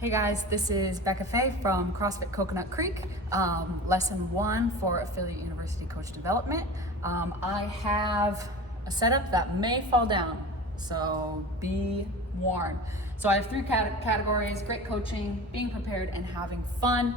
Hey guys, this is Bekah Fay from CrossFit Coconut Creek, lesson 1 for Affiliate University Coach Development. I have a setup that may fall down, so be warned. So I have 3 categories: great coaching, being prepared, and having fun.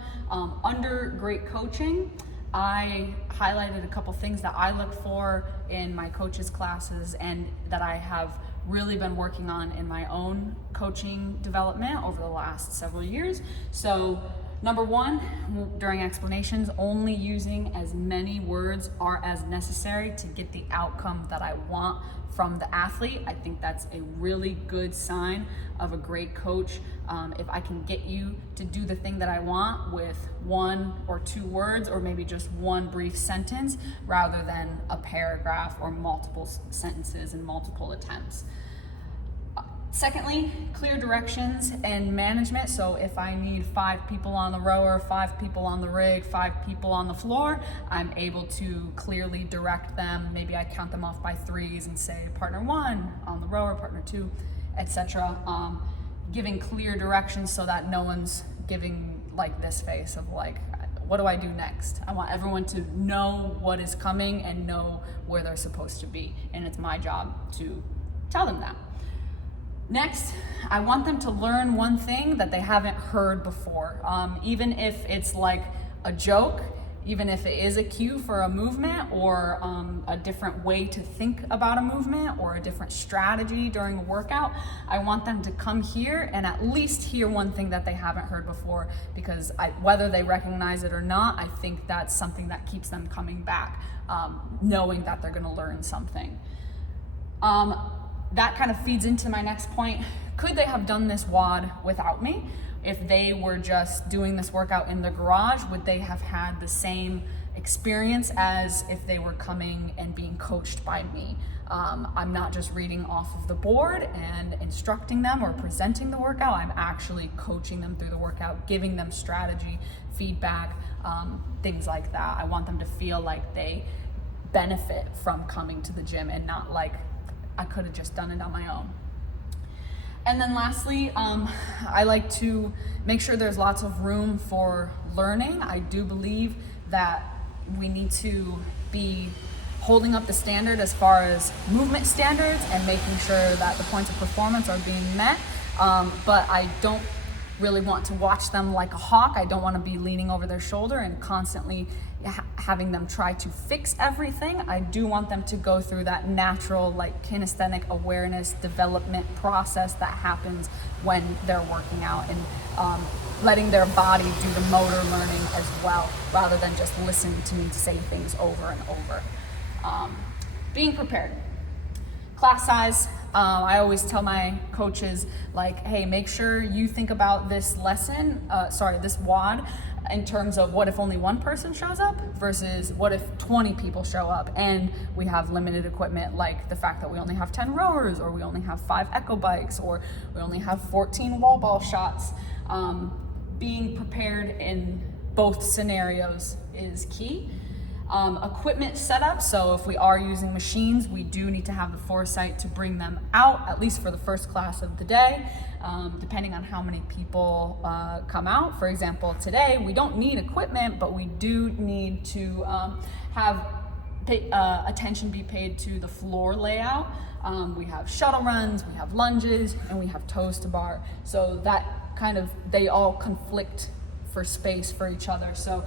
Under great coaching, I highlighted a couple things that I look for in my coaches' classes and that I have really been working on in my own coaching development over the last several years. So number 1, during explanations, only using as many words are as necessary to get the outcome that I want from the athlete. I think that's a really good sign of a great coach. If I can get you to do the thing that I want with 1 or 2 words, or maybe just 1 brief sentence, rather than a paragraph or multiple sentences and multiple attempts. Secondly, clear directions and management. So if I need 5 people on the rower, 5 people on the rig, 5 people on the floor, I'm able to clearly direct them. Maybe I count them off by 3s and say partner 1 on the rower, partner 2, etc. Giving clear directions so that no one's giving like this face of like, what do I do next? I want everyone to know what is coming and know where they're supposed to be. And it's my job to tell them that. Next, I want them to learn one thing that they haven't heard before. Even if it's like a joke, even if it is a cue for a movement or a different way to think about a movement or a different strategy during a workout, I want them to come here and at least hear one thing that they haven't heard before, because whether they recognize it or not, I think that's something that keeps them coming back, knowing that they're gonna learn something. That kind of feeds into my next point. Could they have done this WOD without me? If they were just doing this workout in the garage, would they have had the same experience as if they were coming and being coached by me? I'm not just reading off of the board and instructing them or presenting the workout. I'm actually coaching them through the workout, giving them strategy, feedback, things like that. I want them to feel like they benefit from coming to the gym and not like, I could have just done it on my own. And then lastly, I like to make sure there's lots of room for learning. I do believe that we need to be holding up the standard as far as movement standards and making sure that the points of performance are being met. But I don't really want to watch them like a hawk. I don't want to be leaning over their shoulder and constantly having them try to fix everything. I do want them to go through that natural, like, kinesthetic awareness development process that happens when they're working out, and letting their body do the motor learning as well, rather than just listening to me say things over and over. Being prepared. Class size. I always tell my coaches, like, hey, make sure you think about this this WOD in terms of what if only 1 person shows up versus what if 20 people show up and we have limited equipment, like the fact that we only have 10 rowers, or we only have 5 echo bikes, or we only have 14 wall ball shots. Being prepared in both scenarios is key. Equipment setup. So if we are using machines, we do need to have the foresight to bring them out, at least for the first class of the day, depending on how many people come out. For example, today we don't need equipment, but we do need to have attention be paid to the floor layout. We have shuttle runs, we have lunges, and we have toes to bar. So that they all conflict for space for each other. So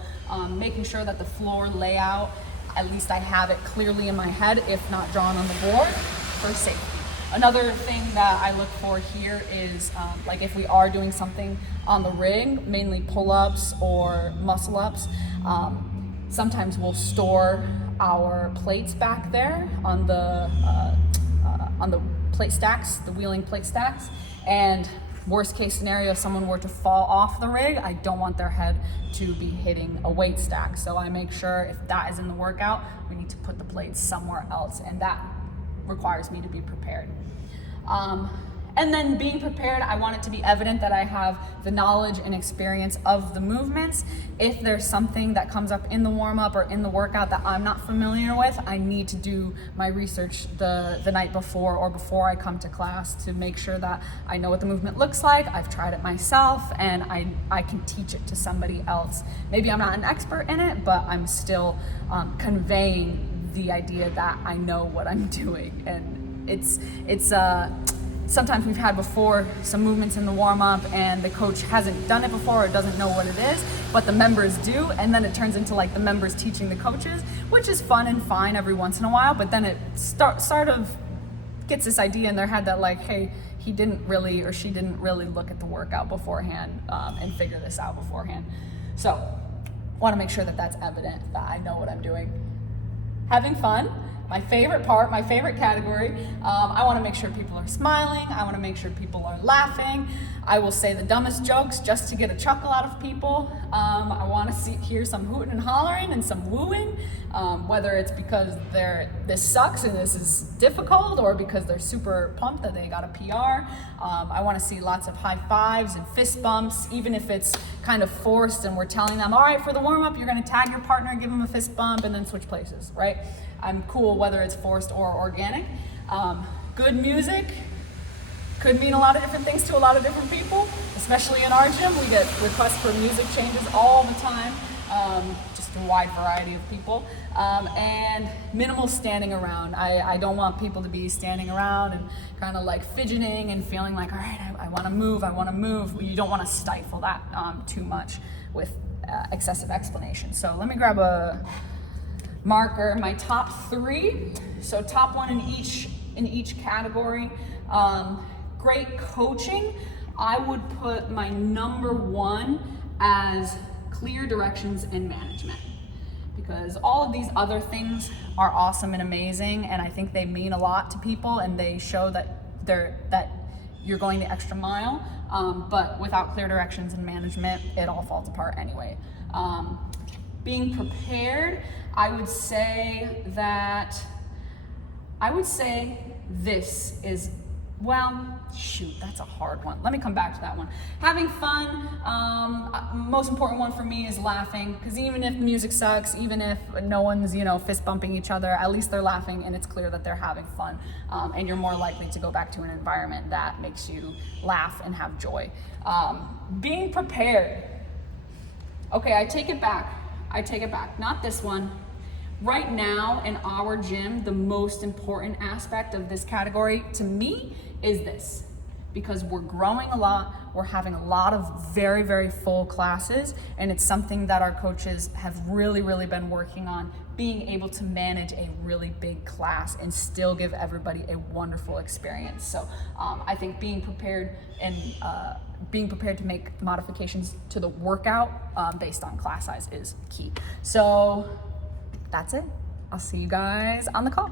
making sure that the floor layout, at least I have it clearly in my head, if not drawn on the board, for safety. Another thing that I look for here is like if we are doing something on the rig, mainly pull-ups or muscle-ups, sometimes we'll store our plates back there on the plate stacks, the wheeling plate stacks, and worst case scenario, if someone were to fall off the rig, I don't want their head to be hitting a weight stack. So I make sure if that is in the workout, we need to put the plates somewhere else, and that requires me to be prepared. And then being prepared, I want it to be evident that I have the knowledge and experience of the movements. If there's something that comes up in the warm-up or in the workout that I'm not familiar with, I need to do my research the night before or before I come to class to make sure that I know what the movement looks like, I've tried it myself, and I can teach it to somebody else. Maybe I'm not an expert in it, but I'm still conveying the idea that I know what I'm doing. And it's sometimes we've had before some movements in the warm-up and the coach hasn't done it before or doesn't know what it is, but the members do, and then it turns into like the members teaching the coaches, which is fun and fine every once in a while, but then it sort of gets this idea in their head that like, hey, he didn't really or she didn't really look at the workout beforehand and figure this out beforehand. So I want to make sure that that's evident, that I know what I'm doing. Having fun. My favorite part, my favorite category. I want to make sure people are smiling. I want to make sure people are laughing. I will say the dumbest jokes just to get a chuckle out of people. I want to hear some hooting and hollering and some wooing, whether it's because this sucks and this is difficult, or because they're super pumped that they got a PR. I want to see lots of high fives and fist bumps, even if it's kind of forced and we're telling them, all right, for the warm-up, you're going to tag your partner, give them a fist bump, and then switch places, right? I'm cool whether it's forced or organic. Good music could mean a lot of different things to a lot of different people, especially in our gym. We get requests for music changes all the time, just a wide variety of people. And minimal standing around. I don't want people to be standing around and kind of like fidgeting and feeling like, all right, I want to move. You don't want to stifle that too much with excessive explanation. So let me grab a marker, my top 3. So top 1 in each category. Great coaching. I would put my number 1 as clear directions and management, because all of these other things are awesome and amazing, and I think they mean a lot to people and they show that you're going the extra mile. But without clear directions and management, it all falls apart anyway. Being prepared, I would say this is, well, shoot, that's a hard one. Let me come back to that one. Having fun, most important one for me is laughing, because even if the music sucks, even if no one's, fist bumping each other, at least they're laughing and it's clear that they're having fun. And you're more likely to go back to an environment that makes you laugh and have joy. Being prepared. Okay, I take it back. Not this one. Right now in our gym, the most important aspect of this category to me is this, because we're growing a lot, we're having a lot of very, very full classes, and it's something that our coaches have really, really been working on, being able to manage a really big class and still give everybody a wonderful experience. So I think being prepared to make modifications to the workout based on class size is key. So that's it. I'll see you guys on the call.